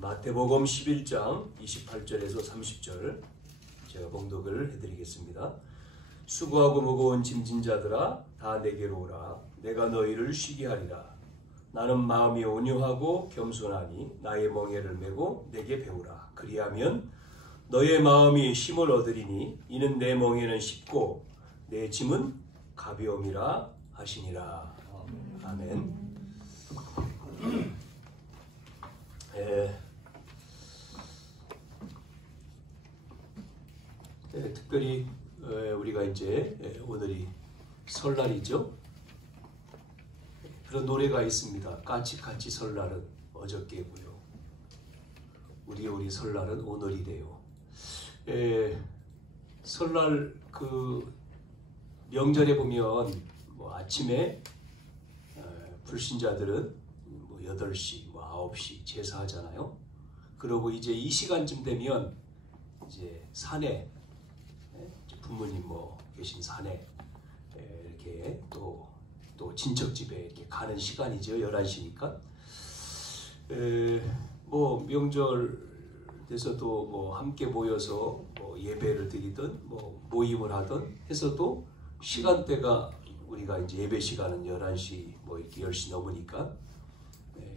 마태복음 11장 28절에서 30절 제가 봉독을 해드리겠습니다. 수고하고 무거운 짐진 자들아 다 내게로 오라. 내가 너희를 쉬게 하리라. 나는 마음이 온유하고 겸손하니 나의 멍에를 메고 내게 배우라. 그리하면 너의 마음이 쉼을 얻으리니 이는 내 멍에는 쉽고 내 짐은 가벼움이라 하시니라. 아멘. 특별히 우리가 이제 오늘이 설날이죠. 그런 노래가 있습니다. 까치까치 설날은 어저께고요. 우리 설날은 오늘이래요. 설날 그 명절에 보면 뭐 아침에 불신자들은 뭐 8시, 뭐 9시 제사하잖아요. 그러고 이제 이 시간쯤 되면 이제 산에 부모님 뭐 계신 산에 이렇게 또 친척집에 이렇게 가는 시간이죠. 11시니까. 뭐 명절 돼서도 뭐 함께 모여서 뭐 예배를 드리든 뭐 모임을 하든 해서도 시간대가 우리가 이제 예배 시간은 11시 뭐 이렇게 10시 넘으니까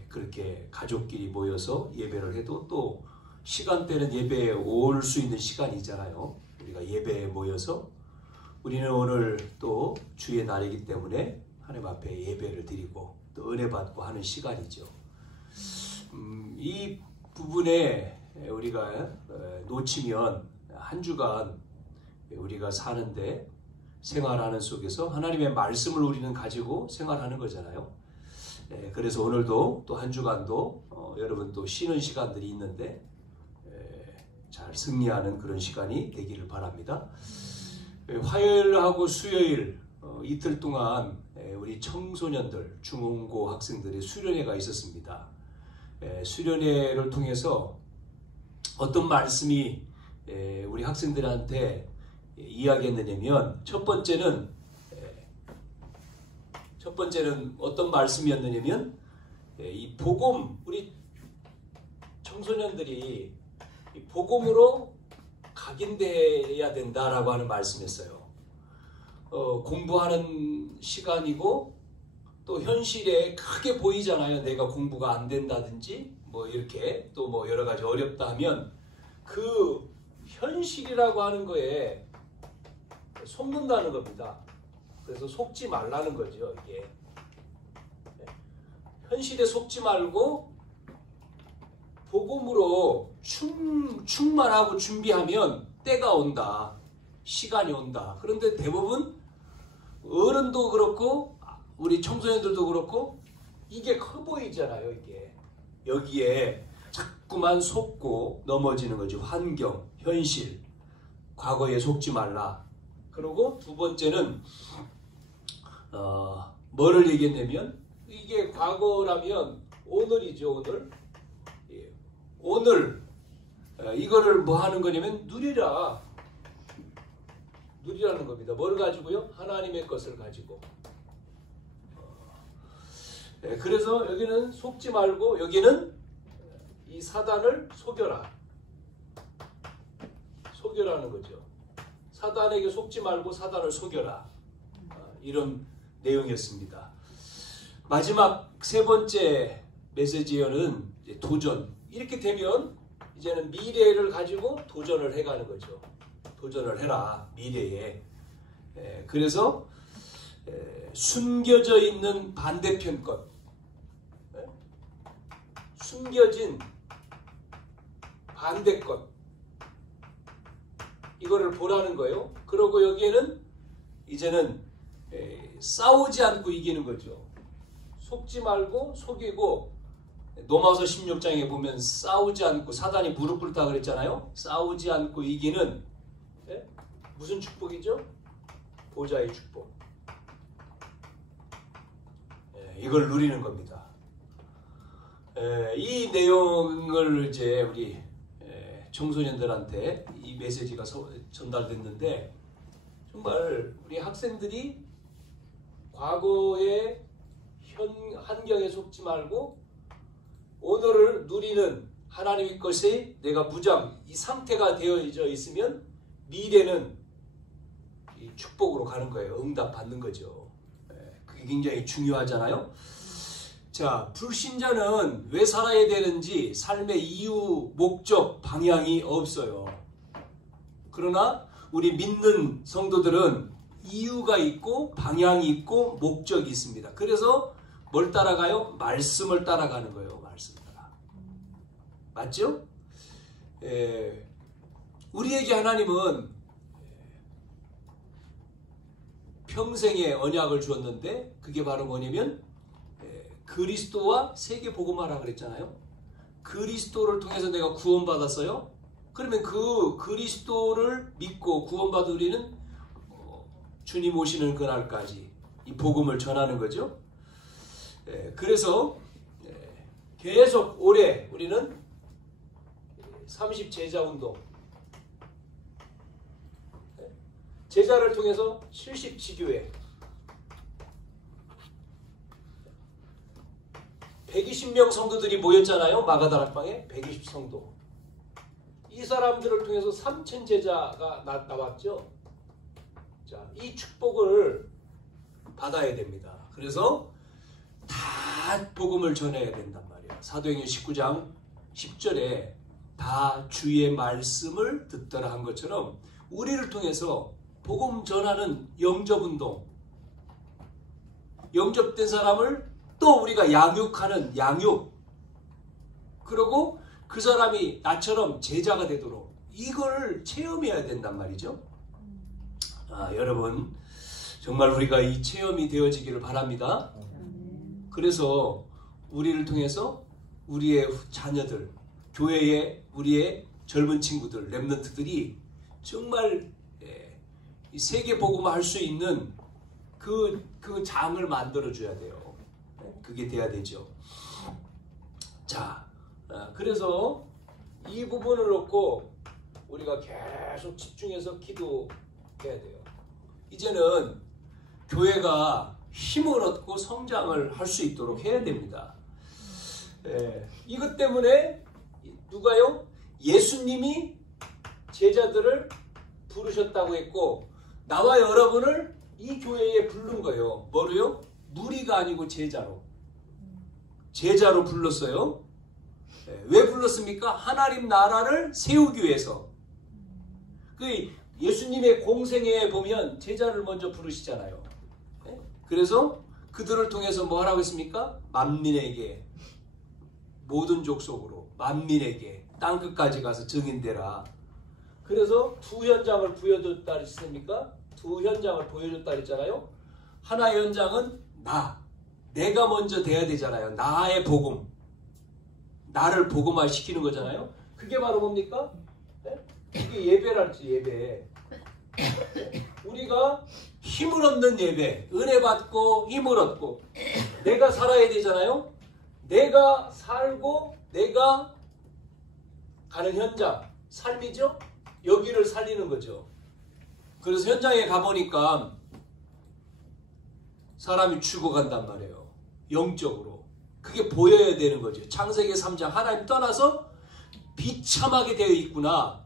그렇게 가족끼리 모여서 예배를 해도 또 시간대는 예배에 올 수 있는 시간이잖아요. 우리가 예배에 모여서 우리는 오늘 또 주의 날이기 때문에 하나님 앞에 예배를 드리고 또 은혜 받고 하는 시간이죠. 이 부분에 우리가 놓치면 한 주간 우리가 사는데 생활하는 속에서 하나님의 말씀을 우리는 가지고 생활하는 거잖아요. 그래서 오늘도 또 한 주간도 여러분 또 쉬는 시간들이 있는데 잘 승리하는 그런 시간이 되기를 바랍니다. 화요일하고 수요일 이틀 동안 우리 청소년들, 중고 학생들의 수련회가 있었습니다. 수련회를 통해서 어떤 말씀이 우리 학생들한테 이야기했느냐면 첫 번째는 어떤 말씀이었느냐면 이 복음, 우리 청소년들이 이 복음으로 각인돼야 된다라고 하는 말씀이었어요. 공부하는 시간이고 또 현실에 크게 보이잖아요. 내가 공부가 안 된다든지 뭐 이렇게 또 뭐 여러 가지 어렵다 하면 그 현실이라고 하는 거에 속는다는 겁니다. 그래서 속지 말라는 거죠. 이게 현실에 속지 말고 복음으로 충만하고 준비하면 때가 온다. 시간이 온다. 그런데 대부분 어른도 그렇고 우리 청소년들도 그렇고 이게 커 보이잖아요. 이게 여기에 자꾸만 속고 넘어지는 거지. 환경, 현실, 과거에 속지 말라. 그리고 두 번째는 뭐를 얘기했냐면 이게 과거라면 오늘이죠. 오늘 이거를 뭐 하는 거냐면 누리라는 겁니다. 뭘 가지고요? 하나님의 것을 가지고. 그래서 여기는 속지 말고 여기는 이 사단을 속여라. 속여라는 거죠. 사단에게 속지 말고 사단을 속여라. 이런 내용이었습니다. 마지막 세 번째 메시지어는 도전. 이렇게 되면 이제는 미래를 가지고 도전을 해가는 거죠. 도전을 해라. 미래에. 그래서 숨겨져 있는 반대편 것. 숨겨진 반대 것. 이거를 보라는 거예요. 그리고 여기에는 이제는 싸우지 않고 이기는 거죠. 속지 말고 속이고 로마서 16장에 보면 싸우지 않고 사단이 무릎 꿇다 그랬잖아요. 싸우지 않고 이기는 무슨 축복이죠? 보좌의 축복. 이걸 누리는 겁니다. 이 내용을 이제 우리 청소년들한테 이 메시지가 전달됐는데 정말 우리 학생들이 과거의 환경에 속지 말고 오늘을 누리는 하나님의 것에 내가 무장, 이 상태가 되어져 있으면 미래는 이 축복으로 가는 거예요. 응답 받는 거죠. 그게 굉장히 중요하잖아요. 자, 불신자는 왜 살아야 되는지 삶의 이유, 목적, 방향이 없어요. 그러나 우리 믿는 성도들은 이유가 있고 방향이 있고 목적이 있습니다. 그래서 뭘 따라가요? 말씀을 따라가는 거예요. 말씀 따라. 맞죠? 우리에게 하나님은 평생의 언약을 주었는데 그게 바로 뭐냐면 그리스도와 세계 복음화라 그랬잖아요. 그리스도를 통해서 내가 구원받았어요. 그러면 그 그리스도를 믿고 구원받은 우리는 주님 오시는 그날까지 이 복음을 전하는 거죠. 그래서 계속 올해 우리는 30 제자 운동, 제자를 통해서 70 지교회, 120명 성도들이 모였잖아요. 마가다락방에 120 성도. 이 사람들을 통해서 3,000 제자가 나왔죠. 자, 이 축복을 받아야 됩니다. 그래서 다 복음을 전해야 된단 말이에요. 사도행전 19장 10절에 다 주의 말씀을 듣더라 한 것처럼 우리를 통해서 복음 전하는 영접운동, 영접된 사람을 또 우리가 양육하는 양육, 그리고 그 사람이 나처럼 제자가 되도록 이걸 체험해야 된단 말이죠. 여러분 정말 우리가 이 체험이 되어지기를 바랍니다. 그래서 우리를 통해서 우리의 자녀들, 교회의 우리의 젊은 친구들, 렘넌트들이 정말 이 세계 복음화 할 수 있는 그 장을 만들어줘야 돼요. 그게 돼야 되죠. 자, 그래서 이 부분을 놓고 우리가 계속 집중해서 기도해야 돼요. 이제는 교회가 힘을 얻고 성장을 할 수 있도록 해야 됩니다. 이것 때문에 누가요? 예수님이 제자들을 부르셨다고 했고 나와 여러분을 이 교회에 부른 거예요. 뭐로요? 무리가 아니고 제자로. 제자로 불렀어요. 왜 불렀습니까? 하나님 나라를 세우기 위해서. 예수님의 공생애에 보면 제자를 먼저 부르시잖아요. 그래서 그들을 통해서 뭐 하라고 했습니까? 만민에게, 모든 족속으로 만민에게 땅끝까지 가서 증인되라. 그래서 두 현장을 보여줬다 했습니까? 두 현장을 보여줬다 했잖아요. 하나의 현장은 내가 먼저 돼야 되잖아요. 나의 복음, 나를 복음화 시키는 거잖아요. 그게 바로 뭡니까? 그게 예배랄지. 예배. 우리가 힘을 얻는 예배, 은혜 받고 힘을 얻고 내가 살아야 되잖아요. 내가 살고 내가 가는 현장, 삶이죠. 여기를 살리는 거죠. 그래서 현장에 가보니까 사람이 죽어간단 말이에요. 영적으로. 그게 보여야 되는 거죠. 창세기 3장 하나님 떠나서 비참하게 되어 있구나.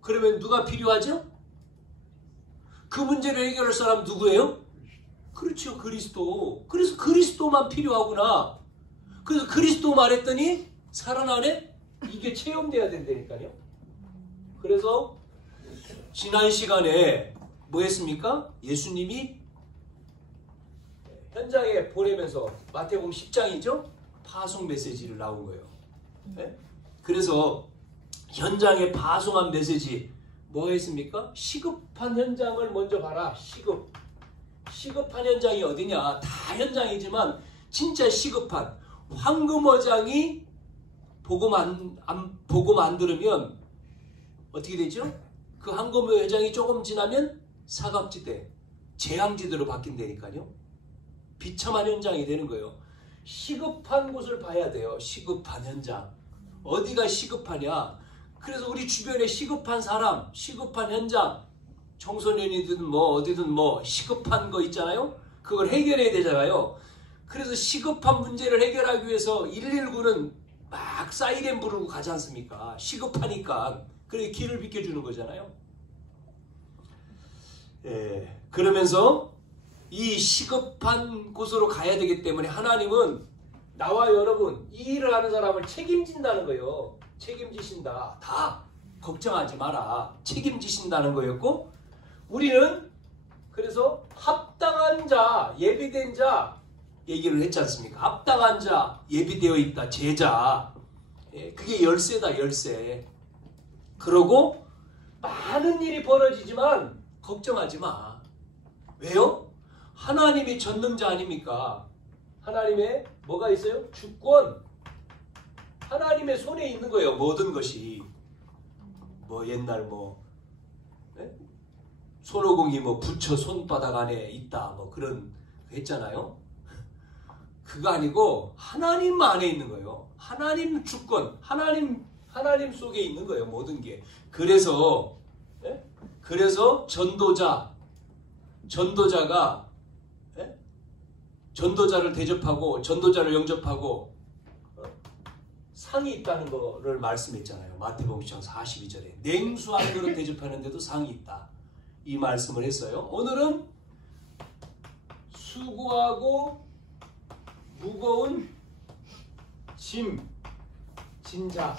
그러면 누가 필요하죠? 그 문제를 해결할 사람 누구예요? 그렇죠. 그리스도. 그래서 그리스도만 필요하구나. 그래서 그리스도 말했더니 살아나네? 이게 체험돼야 된다니까요. 그래서 지난 시간에 뭐 했습니까? 예수님이 현장에 보내면서 마태복음 10장이죠? 파송 메시지를 나온 거예요. 네? 그래서 현장에 파송한 메시지 뭐 했습니까? 시급한 현장을 먼저 봐라. 시급한 현장이 어디냐? 다 현장이지만 진짜 시급한 황금어장이 복음 안 들으면 어떻게 되죠? 그 황금어장이 조금 지나면 사각지대, 재앙지대로 바뀐다니까요. 비참한 현장이 되는 거예요. 시급한 곳을 봐야 돼요. 시급한 현장. 어디가 시급하냐? 그래서 우리 주변에 시급한 사람, 시급한 현장, 청소년이든 뭐 어디든 뭐 시급한 거 있잖아요. 그걸 해결해야 되잖아요. 그래서 시급한 문제를 해결하기 위해서 119는 막 사이렌 부르고 가지 않습니까? 시급하니까. 그래 길을 비켜주는 거잖아요. 예, 그러면서 이 시급한 곳으로 가야 되기 때문에 하나님은 나와 여러분 이 일을 하는 사람을 책임진다는 거예요. 책임지신다. 다 걱정하지 마라. 책임지신다는 거였고 우리는 그래서 합당한 자, 예비된 자 얘기를 했지 않습니까? 합당한 자, 예비되어 있다, 제자. 예, 그게 열쇠다, 열쇠. 그러고 많은 일이 벌어지지만 걱정하지 마. 왜요? 하나님이 전능자 아닙니까? 하나님의 뭐가 있어요? 주권. 하나님의 손에 있는 거예요. 모든 것이. 뭐 옛날 뭐 네? 손오공이 뭐 부처 손바닥 안에 있다 뭐 그런 거 했잖아요. 그거 아니고 하나님 안에 있는 거예요. 하나님 주권, 하나님 속에 있는 거예요. 모든 게. 그래서 네? 그래서 전도자가 네? 전도자를 대접하고 전도자를 영접하고 상이 있다는 거를 말씀했잖아요. 마태복음 10장 42절에 냉수 한 그릇 대접하는데도 상이 있다. 이 말씀을 했어요. 오늘은 수고하고 무거운 짐, 진자들.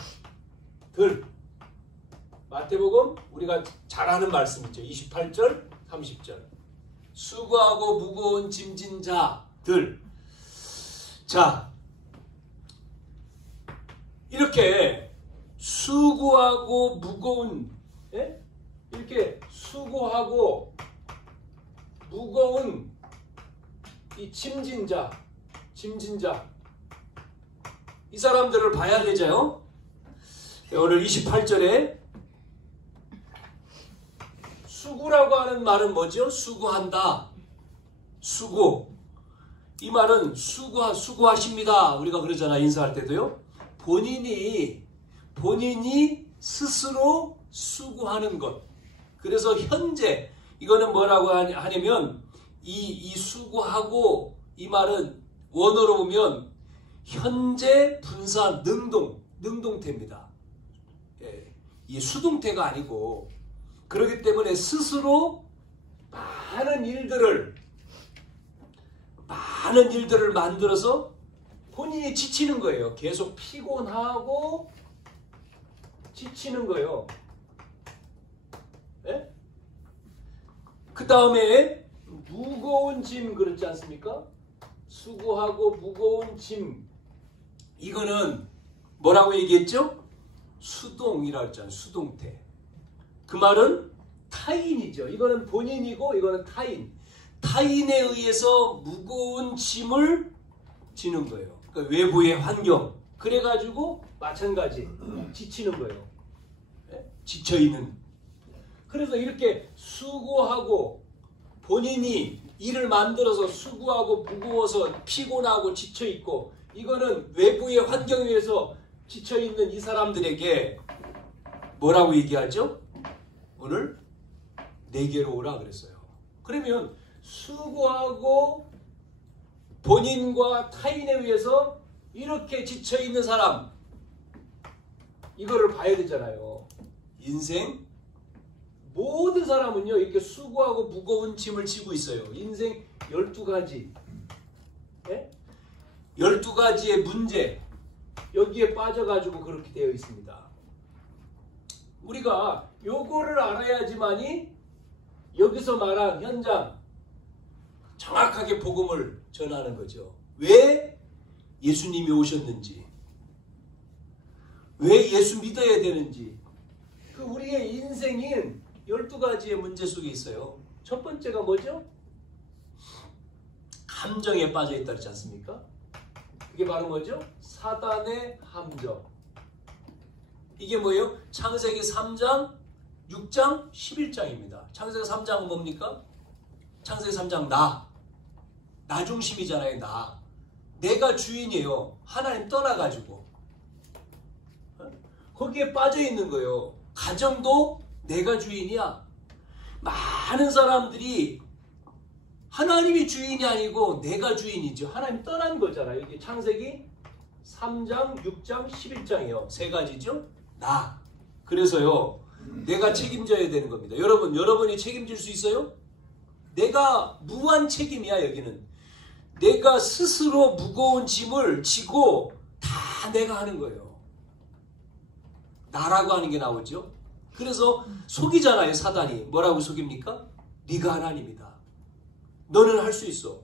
마태복음 우리가 잘 아는 말씀이죠. 28절, 30절. 수고하고 무거운 짐진 자들. 자, 이렇게 수고하고 무거운, 예? 이렇게 수고하고 무거운 이 짐진 자, 이 사람들을 봐야 되죠. 오늘 28절에 수고라고 하는 말은 뭐죠? 수고한다. 수고. 이 말은 수고하십니다. 우리가 그러잖아. 인사할 때도요. 본인이 스스로 수고하는 것. 그래서 현재 이거는 뭐라고 하냐면 이 수고하고 이 말은 원어로 보면 현재 분사 능동태입니다. 예, 이 수동태가 아니고 그렇기 때문에 스스로 많은 일들을 만들어서 본인이 지치는 거예요. 계속 피곤하고 지치는 거예요. 예? 그 다음에 무거운 짐 그렇지 않습니까? 수고하고 무거운 짐. 이거는 뭐라고 얘기했죠? 수동이라고 했잖아요. 수동태. 그 말은 타인이죠. 이거는 본인이고 이거는 타인. 타인에 의해서 무거운 짐을 지는 거예요. 그러니까 외부의 환경. 그래가지고 마찬가지 지치는 거예요. 네? 지쳐있는. 그래서 이렇게 수고하고 본인이 일을 만들어서 수고하고 무거워서 피곤하고 지쳐있고 이거는 외부의 환경에 의해서 지쳐있는 이 사람들에게 뭐라고 얘기하죠? 오늘 내게로 오라 그랬어요. 그러면 수고하고 본인과 타인에 의해서 이렇게 지쳐있는 사람 이거를 봐야 되잖아요. 인생 모든 사람은요 이렇게 수고하고 무거운 짐을 지고 있어요. 인생 12가지 예? 12가지의 문제 여기에 빠져가지고 그렇게 되어 있습니다. 우리가 요거를 알아야지만이 여기서 말한 현장 정확하게 복음을 전하는 거죠. 왜 예수님이 오셨는지, 왜 예수 믿어야 되는지, 그 우리의 인생인 12가지의 문제 속에 있어요. 첫 번째가 뭐죠? 함정에 빠져 있다 그러지 않습니까? 그게 바로 뭐죠? 사단의 함정. 이게 뭐예요? 창세기 3장, 6장, 11장입니다. 창세기 3장은 뭡니까? 창세기 3장 나 중심이잖아요. 내가 주인이에요. 하나님 떠나가지고 거기에 빠져 있는 거예요. 가정도 내가 주인이야. 많은 사람들이 하나님이 주인이 아니고 내가 주인이죠. 하나님 떠난 거잖아요. 이게 창세기 3장, 6장, 11장이요. 세 가지죠. 나. 그래서요. 내가 책임져야 되는 겁니다. 여러분이 책임질 수 있어요? 내가 무한 책임이야, 여기는. 내가 스스로 무거운 짐을 지고 다 내가 하는 거예요. 나라고 하는 게 나오죠. 그래서 속이잖아요, 사단이. 뭐라고 속입니까? 네가 하나님이다. 너는 할 수 있어.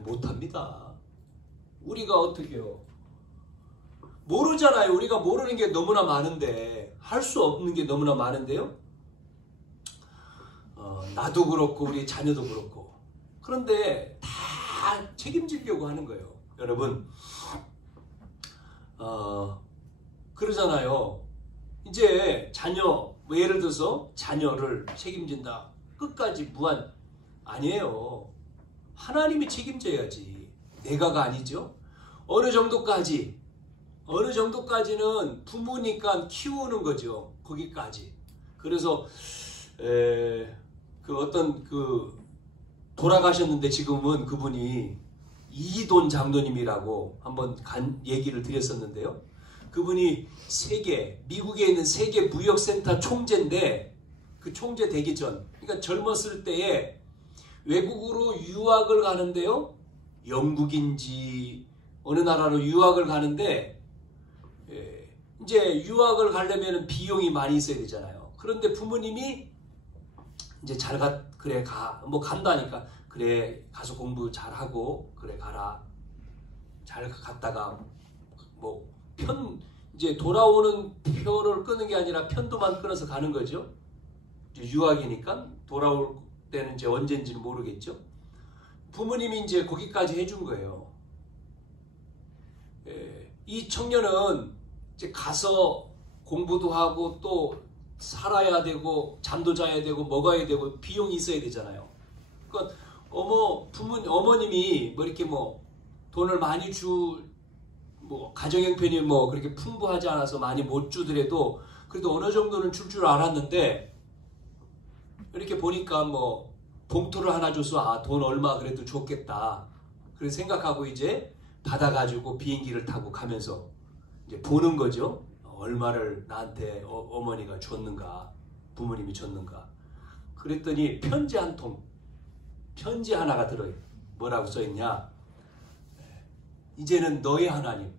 못합니다. 우리가 어떻게 해요? 모르잖아요. 우리가 모르는 게 너무나 많은데, 할 수 없는 게 너무나 많은데요. 나도 그렇고 우리 자녀도 그렇고. 그런데 다 책임지려고 하는 거예요. 여러분, 그러잖아요. 이제 자녀, 예를 들어서 자녀를 책임진다. 끝까지 무한. 아니에요. 하나님이 책임져야지. 내가가 아니죠. 어느 정도까지는 부모니까 키우는 거죠. 거기까지. 그래서 돌아가셨는데 지금은 그분이 이희돈 장로님이라고 한번 얘기를 드렸었는데요. 그분이 미국에 있는 세계 무역센터 총재인데, 그 총재 되기 전, 그러니까 젊었을 때에 외국으로 유학을 가는데요. 영국인지 어느 나라로 유학을 가는데, 이제 유학을 가려면 비용이 많이 있어야 되잖아요. 그런데 부모님이 이제 그래 간다니까, 그래 가서 공부 잘하고 그래 가라. 잘 갔다가 이제 돌아오는 표를 끄는 게 아니라 편도만 끊어서 가는 거죠. 유학이니까 돌아올 때는 이제 언젠지는 모르겠죠. 부모님이 이제 거기까지 해준 거예요. 이 청년은 이제 가서 공부도 하고 또 살아야 되고 잠도 자야 되고 먹어야 되고 비용이 있어야 되잖아요. 그러니까 어머님이 이렇게 돈을 많이 가정 형편이 그렇게 풍부하지 않아서 많이 못 주더라도 그래도 어느 정도는 줄 알았는데, 이렇게 보니까 봉투를 하나 줘서 돈 얼마 그래도 줬겠다. 그래서 생각하고 이제 받아가지고 비행기를 타고 가면서 이제 보는 거죠. 얼마를 나한테 어머니가 줬는가, 부모님이 줬는가. 그랬더니 편지 하나가 들어요. 뭐라고 써있냐? 이제는 너의 하나님.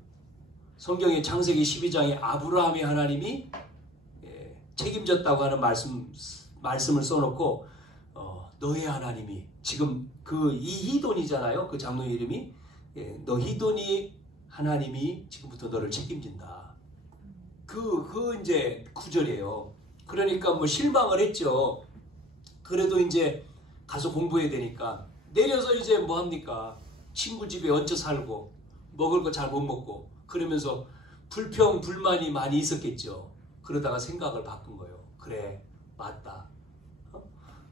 성경의 창세기 12장에 아브라함의 하나님이 책임졌다고 하는 말씀을 써놓고, 너의 하나님이, 지금 그 이희돈이잖아요. 그 장로 이름이. 너 희돈이 하나님이 지금부터 너를 책임진다. 이제 구절이에요. 그러니까 실망을 했죠. 그래도 이제 가서 공부해야 되니까 내려서 이제 합니까? 친구 집에 얹혀 살고 먹을 거 잘 못 먹고 그러면서 불만이 많이 있었겠죠. 그러다가 생각을 바꾼 거예요. 그래, 맞다.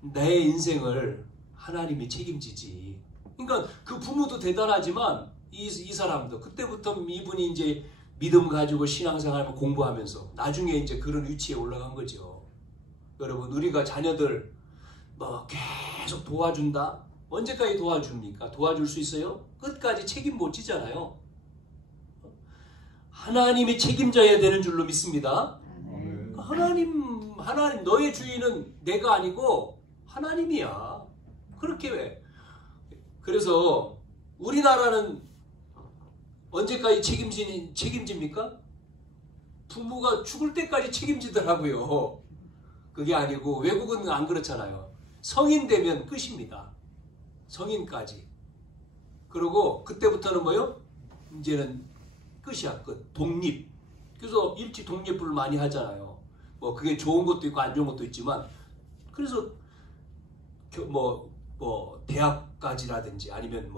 내 인생을 하나님이 책임지지. 그러니까 그 부모도 대단하지만 이 사람도 그때부터 이분이 이제 믿음 가지고 신앙생활을 공부하면서 나중에 이제 그런 위치에 올라간 거죠. 여러분, 우리가 자녀들 계속 도와준다? 언제까지 도와줍니까? 도와줄 수 있어요? 끝까지 책임 못 지잖아요. 하나님이 책임져야 되는 줄로 믿습니다. 하나님, 너의 주인은 내가 아니고 하나님이야. 그렇게 왜? 그래서 우리나라는 언제까지 책임집니까? 부모가 죽을 때까지 책임지더라고요. 그게 아니고 외국은 안 그렇잖아요. 성인 되면 끝입니다. 성인까지. 그리고 그때부터는 이제는 끝이야, 끝. 독립. 그래서 일찍 독립을 많이 하잖아요. 그게 좋은 것도 있고 안 좋은 것도 있지만, 그래서 대학까지라든지 아니면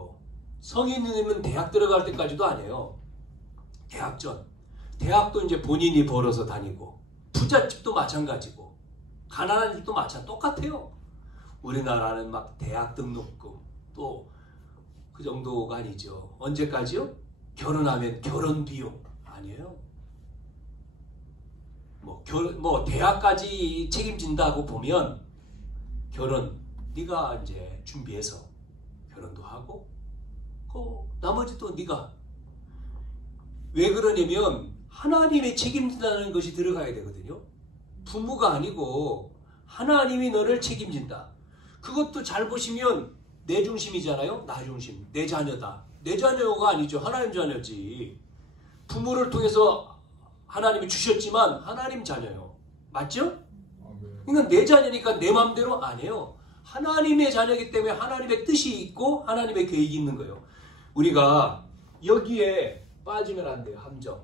성인이면 대학 들어갈 때까지도 안 해요. 대학 전. 대학도 이제 본인이 벌어서 다니고, 부잣집도 마찬가지고, 가난한 집도 똑같아요. 우리나라는 대학 등록금, 또 그 정도가 아니죠. 언제까지요? 결혼하면 결혼 비용. 아니에요. 대학까지 책임진다고 보면, 네가 이제 준비해서 결혼도 하고, 나머지 또 네가 왜 그러냐면 하나님이 책임진다는 것이 들어가야 되거든요. 부모가 아니고 하나님이 너를 책임진다. 그것도 잘 보시면 내 중심이잖아요. 나 중심. 내 자녀다. 내 자녀가 아니죠. 하나님 자녀지. 부모를 통해서 하나님이 주셨지만 하나님 자녀요. 맞죠? 그러니까 내 자녀니까 내 마음대로 안 해요. 하나님의 자녀이기 때문에 하나님의 뜻이 있고 하나님의 계획이 있는 거예요. 우리가 여기에 빠지면 안 돼요. 함정.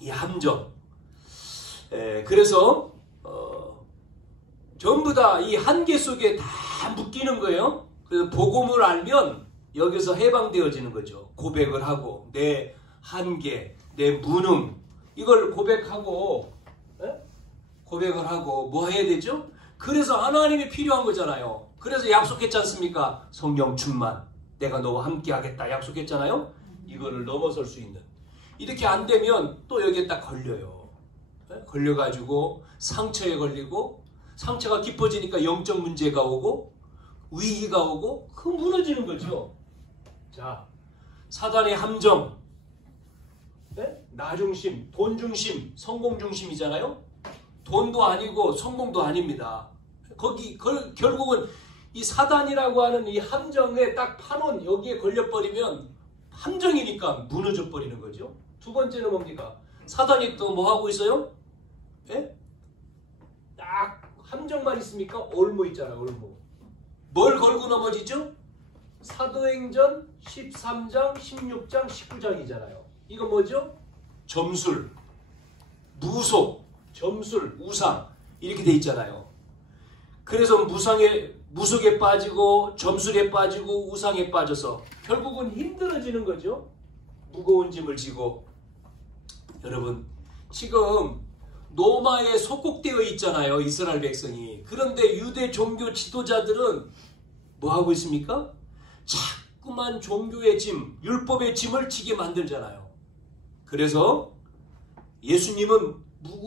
이 함정. 그래서 전부 다 이 한계 속에 다 묶이는 거예요. 그래서 복음을 알면 여기서 해방되어지는 거죠. 고백을 하고 내 한계, 내 무능 이걸 고백하고 고백을 하고 뭐 해야 되죠? 그래서 하나님이 필요한 거잖아요. 그래서 약속했지 않습니까? 성령 충만. 내가 너와 함께 하겠다 약속했잖아요. 이거를 넘어설 수 있는. 이렇게 안 되면 또 여기에 딱 걸려요. 걸려가지고 상처에 걸리고 상처가 깊어지니까 영적 문제가 오고 위기가 오고 그 무너지는 거죠. 자, 사단의 함정, 나 중심, 돈 중심, 성공 중심이잖아요. 돈도 아니고 성공도 아닙니다. 결국은 이 사단이라고 하는 이 함정에 딱 파놓은 여기에 걸려버리면 함정이니까 무너져 버리는 거죠. 두 번째는 뭡니까? 사단이 또 뭐 하고 있어요? 딱 함정만 있습니까? 올무 있잖아요. 올무. 뭘 걸고 넘어지죠? 사도행전 13장, 16장, 19장이잖아요. 이거 뭐죠? 점술, 무속, 점술, 우상 이렇게 돼 있잖아요. 그래서 무속에 빠지고 점술에 빠지고 우상에 빠져서 결국은 힘들어지는 거죠. 무거운 짐을 지고. 여러분 지금 로마에 속국되어 있잖아요. 이스라엘 백성이. 그런데 유대 종교 지도자들은 뭐 하고 있습니까? 자꾸만 종교의 짐, 율법의 짐을 지게 만들잖아요. 그래서 예수님은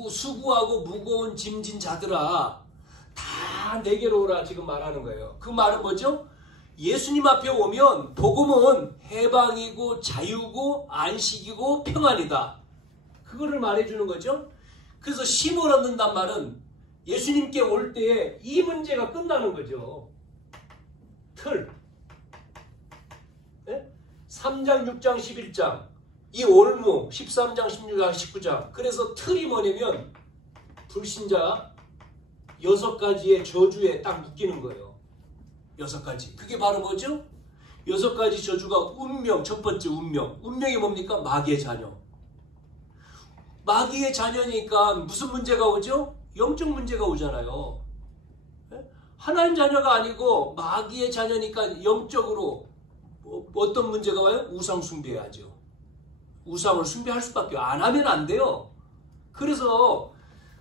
수고하고 무거운 짐진 자들아 다 내게로 오라 지금 말하는 거예요. 그 말은 뭐죠? 예수님 앞에 오면 복음은 해방이고 자유고 안식이고 평안이다. 그거를 말해주는 거죠. 그래서 쉼을 얻는단 말은 예수님께 올 때에 이 문제가 끝나는 거죠. 틀. 3장, 6장, 11장. 이 올무 13장, 16장, 19장. 그래서 틀이 뭐냐면 불신자 6가지의 저주에 딱 묶이는 거예요. 6가지. 그게 바로 뭐죠? 6가지 저주가 운명, 첫 번째 운명. 운명이 뭡니까? 마귀의 자녀. 마귀의 자녀니까 무슨 문제가 오죠? 영적 문제가 오잖아요. 하나님 자녀가 아니고 마귀의 자녀니까 영적으로 어떤 문제가 와요? 우상 숭배해야죠. 우상을 숭배할 수밖에 안 하면 안 돼요. 그래서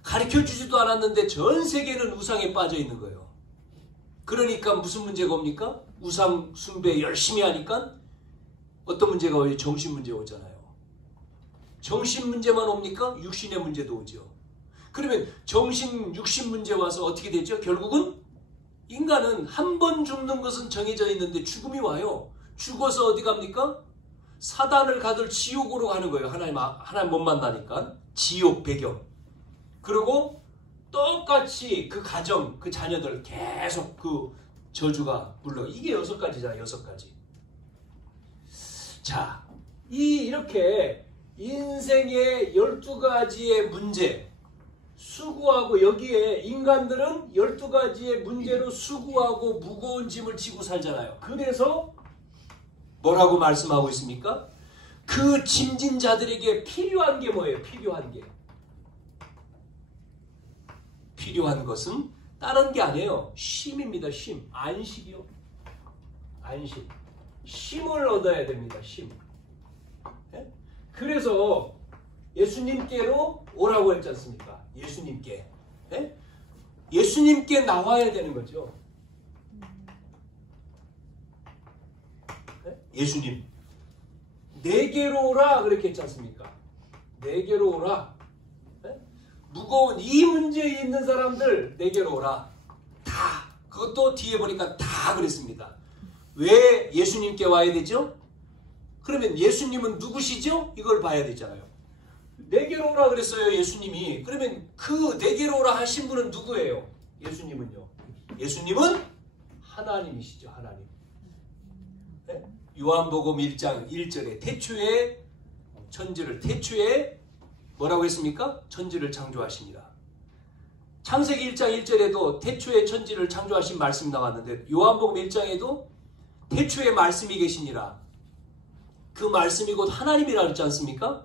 가르쳐주지도 않았는데 전 세계는 우상에 빠져 있는 거예요. 그러니까 무슨 문제가 옵니까? 우상 숭배 열심히 하니까 어떤 문제가 오죠? 정신 문제 오잖아요. 정신 문제만 옵니까? 육신의 문제도 오죠. 그러면 정신, 육신 문제 와서 어떻게 되죠? 결국은 인간은 한 번 죽는 것은 정해져 있는데 죽음이 와요. 죽어서 어디 갑니까? 사단을 가들 지옥으로 가는 거예요. 하나님 못 만나니까. 지옥 배경. 그리고 똑같이 그 가정, 그 자녀들 계속 그 저주가 물러. 이게 6가지잖아요. 6가지. 자, 이렇게 인생의 12가지의 문제 수고하고 여기에 인간들은 12가지의 문제로 수고하고 무거운 짐을 지고 살잖아요. 그래서 뭐라고 말씀하고 있습니까? 그 짐진 자들에게 필요한 게 뭐예요? 필요한 게. 필요한 것은 다른 게 아니에요. 쉼입니다. 쉼. 안식이요. 안식. 쉼을 얻어야 됩니다. 쉼. 그래서 예수님께로 오라고 했지 않습니까? 예수님께. 예수님께 나와야 되는 거죠. 예수님. 내게로 오라 그렇게 했지 않습니까? 내게로 오라. 무거운 이 문제에 있는 사람들 내게로 오라. 다. 그것도 뒤에 보니까 다 그랬습니다. 왜 예수님께 와야 되죠? 그러면 예수님은 누구시죠? 이걸 봐야 되잖아요. 내게로 오라 그랬어요, 예수님이. 그러면 그 내게로 오라 하신 분은 누구예요? 예수님은요. 예수님은 하나님이시죠, 하나님. 네? 요한복음 1장 1절에 태초에 천지를, 태초에 뭐라고 했습니까? 천지를 창조하십니다. 창세기 1장 1절에도 태초에 천지를 창조하신 말씀이 나왔는데 요한복음 1장에도 태초에 말씀이 계시니라. 그 말씀이 곧 하나님이라 그랬지 않습니까?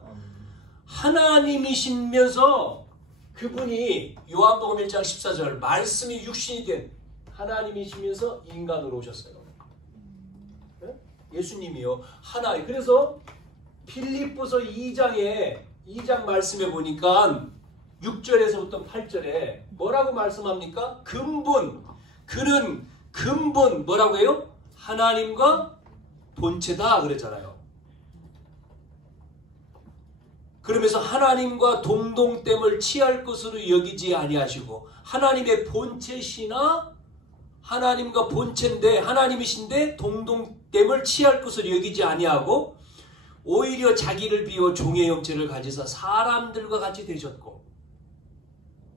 하나님이시면서 그분이 요한복음 1장 14절 말씀이 육신이 된 하나님이시면서 인간으로 오셨어요. 네? 예수님이요. 하나님. 그래서 빌립보서 2장 말씀에 보니까 6절에서부터 8절에 뭐라고 말씀합니까? 근본. 그는 근본 뭐라고 해요? 하나님과 본체다 그랬잖아요. 그러면서 하나님과 동등됨을 취할 것으로 여기지 아니하시고 하나님의 본체시나 하나님과 본체인데 하나님이신데 동등됨을 취할 것으로 여기지 아니하고 오히려 자기를 비워 종의 형체를 가지사 사람들과 같이 되셨고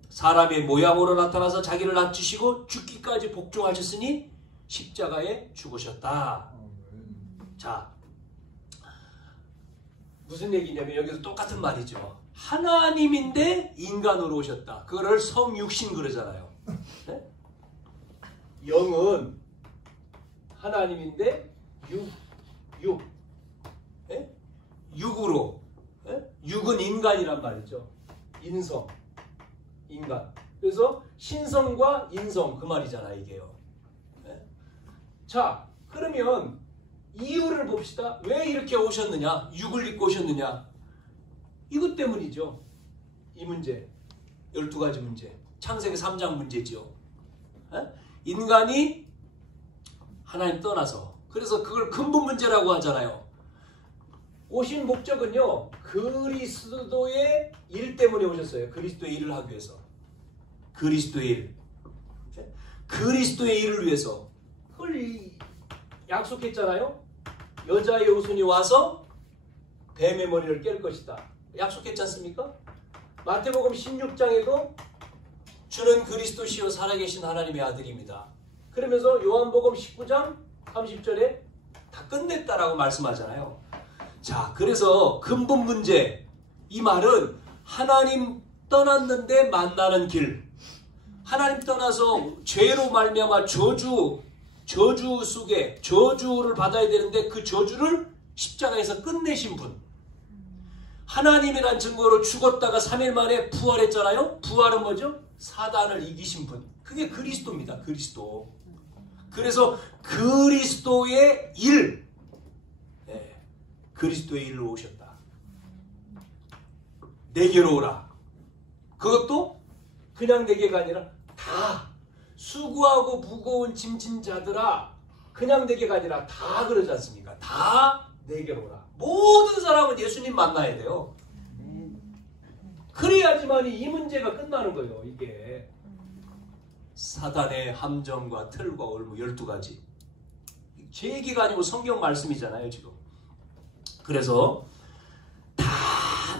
사람의 모양으로 나타나서 자기를 낮추시고 죽기까지 복종하셨으니 십자가에 죽으셨다. 자, 무슨 얘기냐면 여기서 똑같은 말이죠. 하나님인데 인간으로 오셨다. 그거를 성육신 그러잖아요. 네? 영은 하나님인데 네? 육으로 네? 육은 인간이란 말이죠. 인성 인간. 그래서 신성과 인성 그 말이잖아 이게요. 네? 자 그러면 이유를 봅시다. 왜 이렇게 오셨느냐? 육을 입고 오셨느냐? 이것 때문이죠. 이 문제. 12가지 문제. 창세기 3장 문제죠. 에? 인간이 하나님 떠나서. 그래서 그걸 근본 문제라고 하잖아요. 오신 목적은요. 그리스도의 일 때문에 오셨어요. 그리스도의 일을 하기 위해서. 그리스도의 일. 그리스도의 일을 위해서. 그걸 약속했잖아요. 여자의 후손이 와서 뱀의 머리를 깰 것이다. 약속했지 않습니까? 마태복음 16장에도 주는 그리스도시요 살아계신 하나님의 아들입니다. 그러면서 요한복음 19장 30절에 다 끝냈다라고 말씀하잖아요. 자, 그래서 근본 문제. 이 말은 하나님 떠났는데 만나는 길. 하나님 떠나서 죄로 말미암아 저주 속에 저주를 받아야 되는데 그 저주를 십자가에서 끝내신 분. 하나님이란 증거로 죽었다가 3일 만에 부활했잖아요. 부활은 뭐죠? 사단을 이기신 분. 그게 그리스도입니다. 그리스도. 그래서 그리스도의 일. 네, 그리스도의 일로 오셨다. 내게로 오라. 그것도 그냥 내게가 아니라 다. 수고하고 무거운 짐진 자들아 그냥 내게가 아니라 다 그러지 않습니까? 다 내게로 오라. 모든 사람은 예수님 만나야 돼요. 그래야지만 이 문제가 끝나는 거예요. 이게 사단의 함정과 틀과 올무 12가지. 제 얘기가 아니고 성경 말씀이잖아요 지금. 그래서 다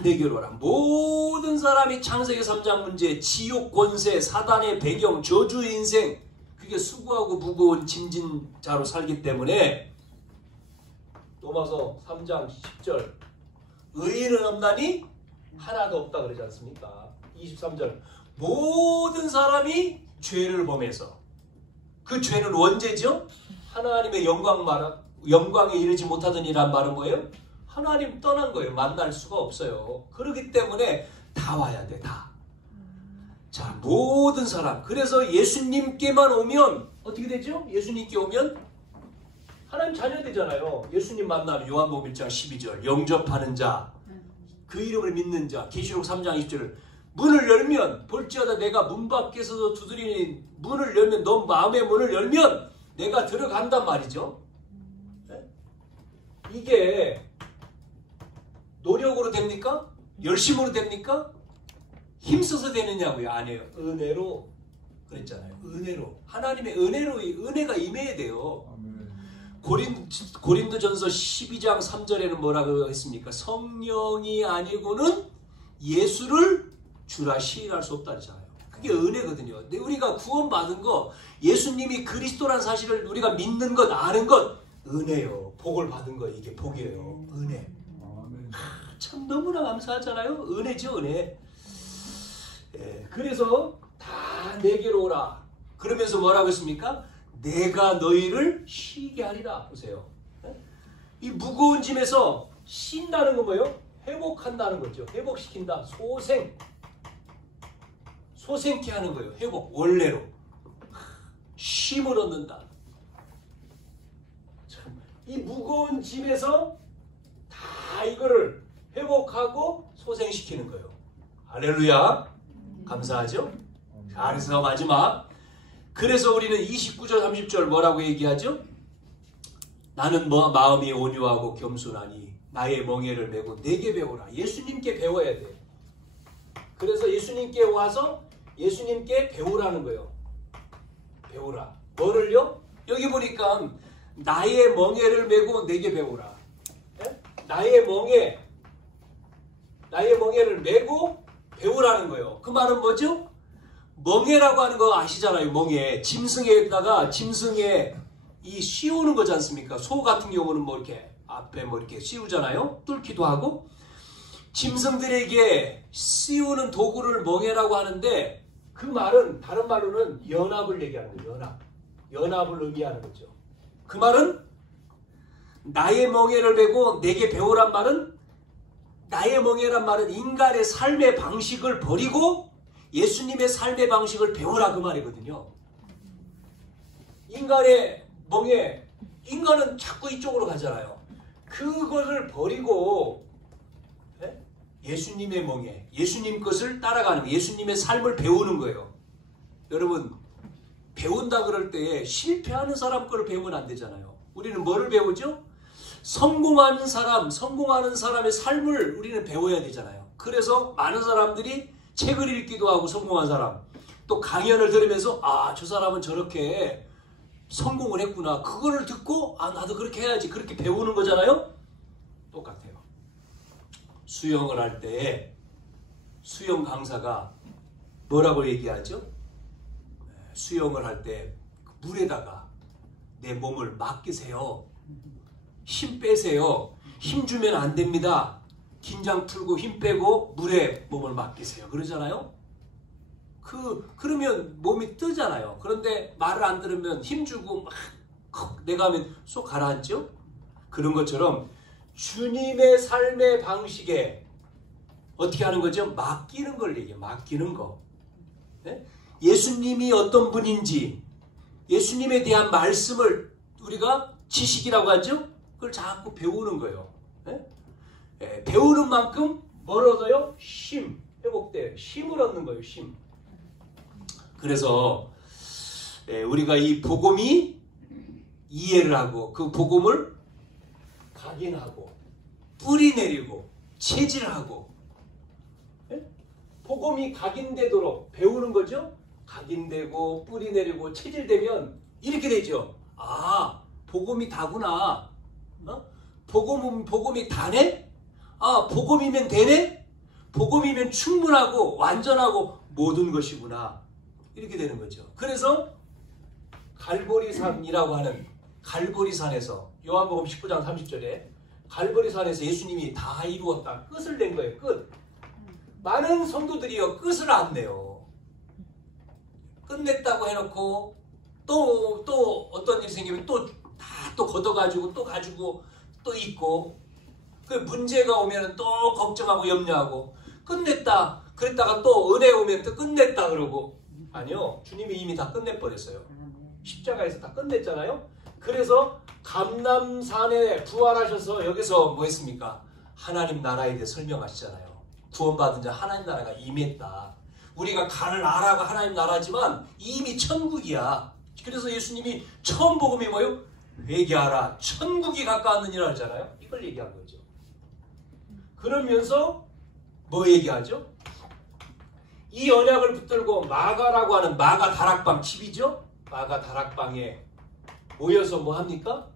내게로 오라. 모든 사람이 창세기 3장 문제, 지옥 권세, 사단의 배경, 저주의 인생, 그게 수고하고 무거운 짐진 자로 살기 때문에 로마서 3장 10절 의인은 없나니 하나도 없다 그러지 않습니까? 23절 모든 사람이 죄를 범해서 그 죄는 원죄죠? 하나님의 영광에 이르지 못하더니란 말은 뭐예요? 하나님 떠난 거예요. 만날 수가 없어요. 그렇기 때문에 다 와야 돼. 다. 자, 모든 사람. 그래서 예수님께만 오면 어떻게 되죠? 예수님께 오면 하나님 자녀 되잖아요. 예수님 만나면 요한복음 1장 12절 영접하는 자, 그 이름을 믿는 자, 계시록 3장 20절 문을 열면 볼지어다 내가 문 밖에서도 두드리니 문을 열면 너 마음의 문을 열면 내가 들어간단 말이죠. 네? 이게 노력으로 됩니까? 열심으로 됩니까? 힘써서 되느냐고요? 아니에요. 은혜로 그랬잖아요. 은혜로. 하나님의 은혜가 임해야 돼요. 고린도전서 12장 3절에는 뭐라고 했습니까? 성령이 아니고는 예수를 주라 시인할 수 없다 그러잖아요. 그게 은혜거든요. 근데 우리가 구원받은 거, 예수님이 그리스도라는 사실을 우리가 믿는 것, 아는 것, 은혜요. 복을 받은 거, 이게 복이에요. 은혜. 참 너무나 감사하잖아요. 은혜죠, 은혜. 예, 그래서 다 내게로 오라. 그러면서 뭐라고 했습니까? 내가 너희를 쉬게 하리라. 보세요. 이 무거운 짐에서 쉰다는 건 뭐예요? 회복한다는 거죠. 회복시킨다. 소생케 하는 거예요. 회복. 원래로. 쉼을 얻는다. 참, 이 무거운 짐에서 다 이거를 회복하고 소생시키는 거예요. 할렐루야. 감사하죠? 자, 그래서 마지막. 그래서 우리는 29절 30절 뭐라고 얘기하죠? 나는 마음이 온유하고 겸손하니 나의 멍에를 메고 내게 배우라. 예수님께 배워야 돼. 그래서 예수님께 와서 예수님께 배우라는 거예요. 배우라. 뭐를요? 여기 보니까 나의 멍에를 메고 내게 배우라. 네? 나의 멍에를 메고 배우라는 거예요. 그 말은 뭐죠? 멍에라고 하는 거 아시잖아요. 멍에. 짐승에다가 짐승에 이 씌우는 거지 않습니까? 소 같은 경우는 뭐 이렇게 앞에 뭐 이렇게 씌우잖아요. 뚫기도 하고. 짐승들에게 씌우는 도구를 멍에라고 하는데 그 말은 다른 말로는 연합을 얘기하는 거예요. 연합을 의미하는 거죠. 그 말은 나의 멍에를 메고 내게 배우란 말은 나의 멍에란 말은 인간의 삶의 방식을 버리고 예수님의 삶의 방식을 배우라 그 말이거든요. 인간의 멍에, 인간은 자꾸 이쪽으로 가잖아요. 그것을 버리고 예수님의 멍에, 예수님 것을 따라가는 거예요. 예수님의 삶을 배우는 거예요. 여러분, 배운다 그럴 때 실패하는 사람 거를 배우면 안 되잖아요. 우리는 뭐를 배우죠? 성공하는 사람의 삶을 우리는 배워야 되잖아요. 그래서 많은 사람들이 책을 읽기도 하고 성공한 사람, 또 강연을 들으면서 아, 저 사람은 저렇게 성공을 했구나. 그거를 듣고 아, 나도 그렇게 해야지. 그렇게 배우는 거잖아요. 똑같아요. 수영을 할 때 수영 강사가 뭐라고 얘기하죠? 수영을 할 때 물에다가 내 몸을 맡기세요. 힘 빼세요. 힘 주면 안 됩니다. 긴장 풀고 힘 빼고 물에 몸을 맡기세요. 그러잖아요. 그러면 몸이 뜨잖아요. 그런데 말을 안 들으면 힘 주고 막 내가 하면 쏙 가라앉죠. 그런 것처럼 주님의 삶의 방식에 어떻게 하는 거죠? 맡기는 걸 얘기해요. 맡기는 거. 네? 예수님이 어떤 분인지 예수님에 대한 말씀을 우리가 지식이라고 하죠? 그걸 자꾸 배우는 거예요. 네? 네, 배우는 만큼 뭘 얻어요? 쉼. 회복돼요. 쉼을 얻는 거예요. 쉼. 그래서 우리가 이 복음이 이해를 하고 그 복음을 각인하고 뿌리 내리고 체질하고 복음이 각인되도록 배우는 거죠. 각인되고 뿌리 내리고 체질되면 이렇게 되죠. 아, 복음이 다구나. 복음이 다네? 아, 복음이면 되네? 복음이면 충분하고 완전하고 모든 것이구나. 이렇게 되는 거죠. 그래서 갈보리산이라고 하는 갈보리산에서 요한복음 19장 30절에 갈보리산에서 예수님이 다 이루었다. 끝을 낸 거예요. 끝. 많은 성도들이요. 끝을 안 내요. 끝냈다고 해놓고 또 어떤 일이 생기면 또 걷어가지고 또 가지고 또 있고 그 문제가 오면 또 걱정하고 염려하고 끝냈다. 그랬다가 또 은혜 오면 또 끝냈다 그러고 아니요. 주님이 이미 다 끝내버렸어요. 십자가에서 다 끝냈잖아요. 그래서 감람산에 부활하셔서 여기서 뭐 했습니까? 하나님 나라에 대해 설명하시잖아요. 구원받은 자 하나님 나라가 임했다. 우리가 간을 나라가 하나님 나라지만 이미 천국이야. 그래서 예수님이 처음 복음이 뭐예요? 회개하라. 천국이 가까웠느니라 하잖아요. 이걸 얘기한 거죠. 그러면서 뭐 얘기하죠? 이 언약을 붙들고 마가라고 하는 마가 다락방 집이죠. 마가 다락방에 모여서 뭐 합니까?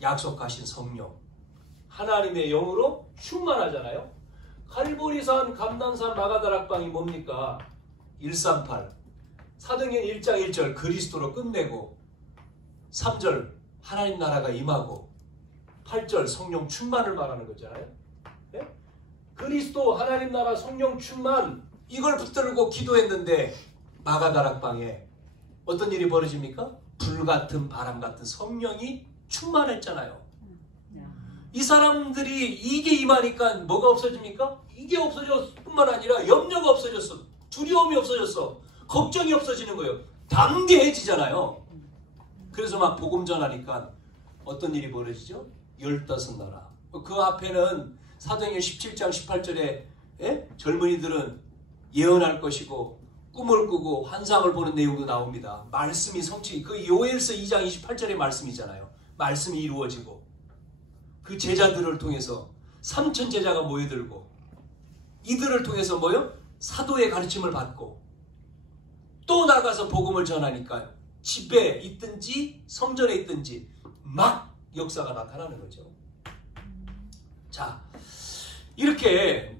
약속하신 성령, 하나님의 영으로 충만하잖아요. 갈보리산, 감난산, 마가다락방이 뭡니까? 138 사도행전 1장 1절 그리스도로 끝내고, 3절 하나님 나라가 임하고, 8절 성령 충만을 말하는 거잖아요. 네? 그리스도, 하나님 나라, 성령 충만, 이걸 붙들고 기도했는데 마가다락방에 어떤 일이 벌어집니까? 불같은 바람 같은 성령이 충만했잖아요. 이 사람들이 이게 임하니까 뭐가 없어집니까? 이게 없어졌을 뿐만 아니라 염려가 없어졌어. 두려움이 없어졌어. 걱정이 없어지는 거예요. 담대해지잖아요. 그래서 막 복음 전하니까 어떤 일이 벌어지죠? 15나라. 그 앞에는 사도행전 17장 18절에 젊은이들은 예언할 것이고 꿈을 꾸고 환상을 보는 내용도 나옵니다. 말씀이 성취, 그 요엘서 2장 28절의 말씀이잖아요. 말씀이 이루어지고 그 제자들을 통해서 3천 제자가 모여들고 이들을 통해서 뭐요? 사도의 가르침을 받고 또 나가서 복음을 전하니까 집에 있든지 성전에 있든지 막 역사가 나타나는 거죠. 자, 이렇게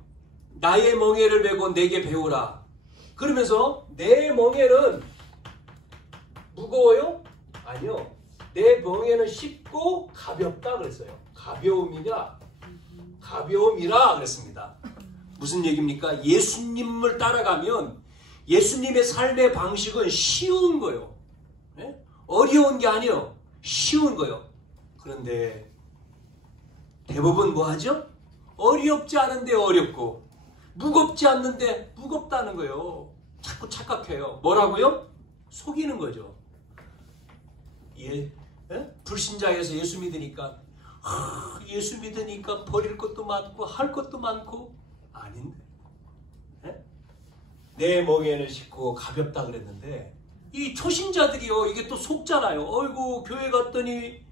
나의 멍에를 메고 내게 배우라. 그러면서 내 멍에는 무거워요? 아니요. 내 멍에는 쉽고 가볍다 그랬어요. 가벼움이라 그랬습니다. 무슨 얘기입니까? 예수님을 따라가면 예수님의 삶의 방식은 쉬운 거예요. 네? 어려운 게 아니에요. 쉬운 거예요. 그런데 대부분 뭐 하죠? 어렵지 않은데 어렵고 무겁지 않는데 무겁다는 거예요. 자꾸 착각해요. 뭐라고요? 속이는 거죠. 불신자에서 예수 믿으니까 예수 믿으니까 버릴 것도 많고 할 것도 많고 아닌데 내 멍에는 쉽고 가볍다 그랬는데 이 초신자들이요 이게 또 속잖아요. 어이구 교회 갔더니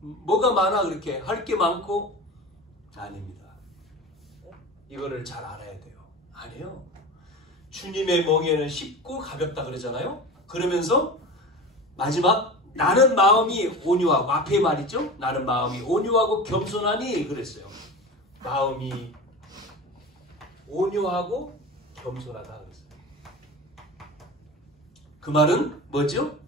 뭐가 많아 그렇게 할 게 많고 아닙니다. 이거를 잘 알아야 돼요. 아니에요. 주님의 멍에는 쉽고 가볍다 그러잖아요. 그러면서 마지막 나는 마음이 온유하고 앞에 말이죠. 나는 마음이 온유하고 겸손하니 그랬어요. 마음이 온유하고 겸손하다 그랬어요. 그 말은 뭐죠?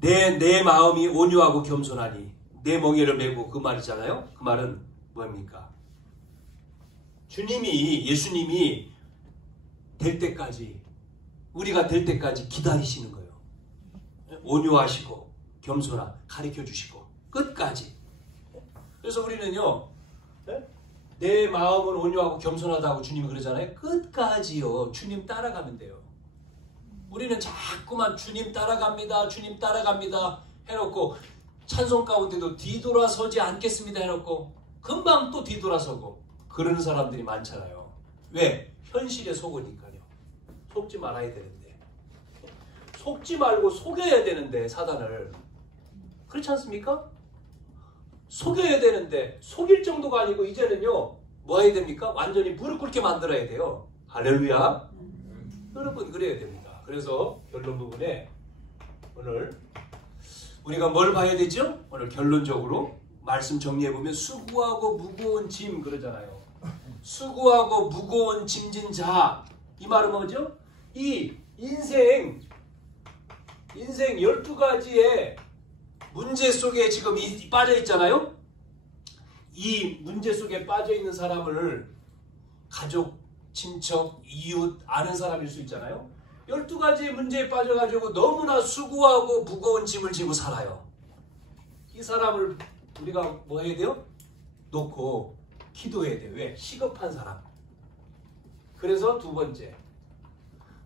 내 마음이 온유하고 겸손하니 내 멍에를 메고 그 말이잖아요. 그 말은 뭡니까? 예수님이 될 때까지 우리가 될 때까지 기다리시는 거예요. 온유하시고 겸손하 가르쳐 주시고 끝까지. 그래서 우리는요 내 마음은 온유하고 겸손하다고 주님이 그러잖아요. 끝까지요 주님 따라가면 돼요. 우리는 자꾸만 주님 따라갑니다 주님 따라갑니다 해놓고 찬송 가운데도 뒤돌아서지 않겠습니다 해놓고 금방 또 뒤돌아서고 그러는 사람들이 많잖아요. 왜? 현실에 속으니까요. 속지 말아야 되는데 속지 말고 속여야 되는데 사단을 그렇지 않습니까? 속여야 되는데 속일 정도가 아니고 이제는요 뭐 해야 됩니까? 완전히 무릎 꿇게 만들어야 돼요. 할렐루야. 여러분 그래야 됩니다. 그래서 결론 부분에 오늘 우리가 뭘 봐야 되죠? 오늘 결론적으로 말씀 정리해보면 수고하고 무거운 짐 그러잖아요. 수고하고 무거운 짐진 자. 이 말은 뭐죠? 이 인생 12가지의 문제 속에 지금 빠져 있잖아요. 이 문제 속에 빠져 있는 사람을 가족, 친척, 이웃, 아는 사람일 수 있잖아요. 12가지 문제에 빠져가지고 너무나 수고하고 무거운 짐을 지고 살아요. 이 사람을 우리가 뭐 해야 돼요? 놓고 기도해야 돼요. 왜? 시급한 사람. 그래서 두 번째.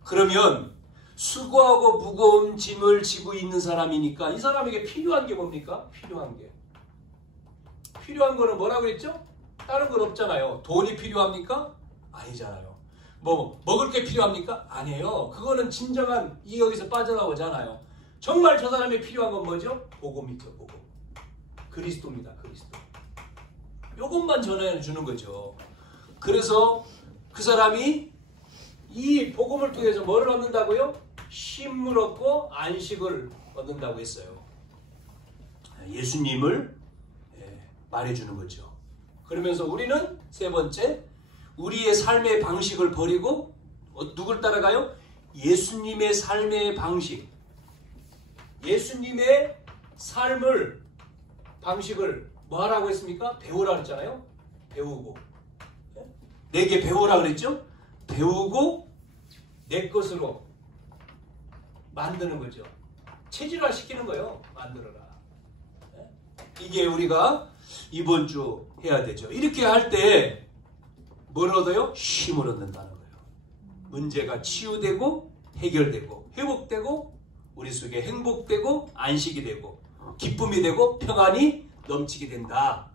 그러면 수고하고 무거운 짐을 지고 있는 사람이니까 이 사람에게 필요한 게 뭡니까? 필요한 거는 뭐라고 했죠? 다른 건 없잖아요. 돈이 필요합니까? 아니잖아요. 뭐 먹을 게 필요합니까? 아니에요. 그거는 진정한 이 여기서 빠져나오잖아요. 정말 저 사람이 필요한 건 뭐죠? 복음이죠. 복음. 그리스도입니다. 그리스도. 요것만 전해 주는 거죠. 그래서 그 사람이 이 복음을 통해서 뭐를 얻는다고요? 쉼을 얻고 안식을 얻는다고 했어요. 예수님을 말해주는 거죠. 그러면서 우리는 세 번째, 우리의 삶의 방식을 버리고 누굴 따라가요? 예수님의 삶의 방식. 예수님의 삶을 방식을 뭐 하라고 했습니까? 배우라 그랬잖아요. 배우고. 내게 배우라 그랬죠? 배우고 내 것으로 만드는 거죠. 체질화 시키는 거예요. 만들어라. 이게 우리가 이번 주 해야 되죠. 이렇게 할 때 뭘 얻어요? 쉼을 얻는다는 거예요. 문제가 치유되고 해결되고 회복되고 우리 속에 행복되고 안식이 되고 기쁨이 되고 평안이 넘치게 된다.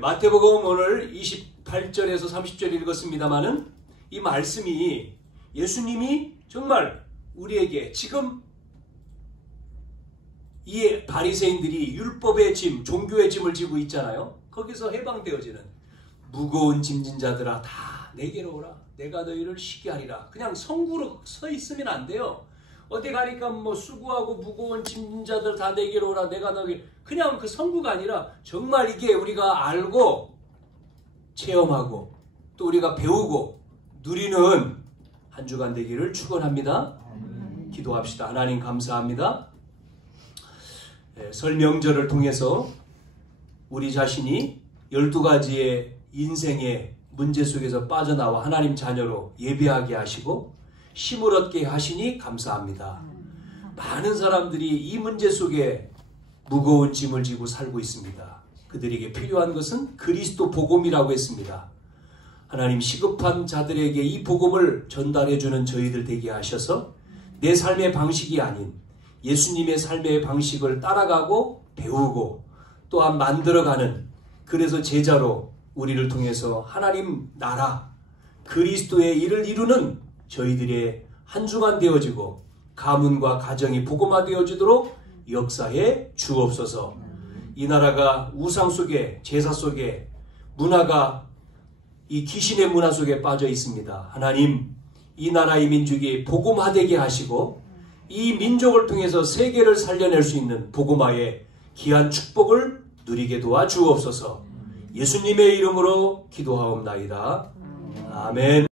마태복음 오늘 28절에서 30절 읽었습니다마는 이 말씀이 예수님이 정말 우리에게 지금 이 바리새인들이 율법의 짐, 종교의 짐을 지고 있잖아요. 거기서 해방되어지는 무거운 짐진 자들아 다 내게로 오라. 내가 너희를 쉬게 하리라. 그냥 성구로 서 있으면 안 돼요. 어디 가니까 뭐 수고하고 무거운 짐진 자들 다 내게로 오라. 내가 너희 그냥 그 성구가 아니라 정말 이게 우리가 알고 체험하고 또 우리가 배우고 누리는 한 주간 되기를 축원합니다. 기도합시다. 하나님 감사합니다. 설 명절을 통해서 우리 자신이 12가지의 인생의 문제 속에서 빠져나와 하나님 자녀로 예배하게 하시고 힘을 얻게 하시니 감사합니다. 많은 사람들이 이 문제 속에 무거운 짐을 지고 살고 있습니다. 그들에게 필요한 것은 그리스도 복음이라고 했습니다. 하나님 시급한 자들에게 이 복음을 전달해주는 저희들 되게 하셔서 내 삶의 방식이 아닌 예수님의 삶의 방식을 따라가고 배우고 또한 만들어가는 그래서 제자로 우리를 통해서 하나님 나라 그리스도의 일을 이루는 저희들의 한 주간 되어지고 가문과 가정이 복음화되어지도록 역사해 주옵소서. 이 나라가 우상 속에 제사 속에 문화가 이 귀신의 문화 속에 빠져 있습니다. 하나님 이 나라의 민족이 복음화되게 하시고 이 민족을 통해서 세계를 살려낼 수 있는 복음화의 귀한 축복을 누리게 도와 주옵소서. 예수님의 이름으로 기도하옵나이다. 아멘.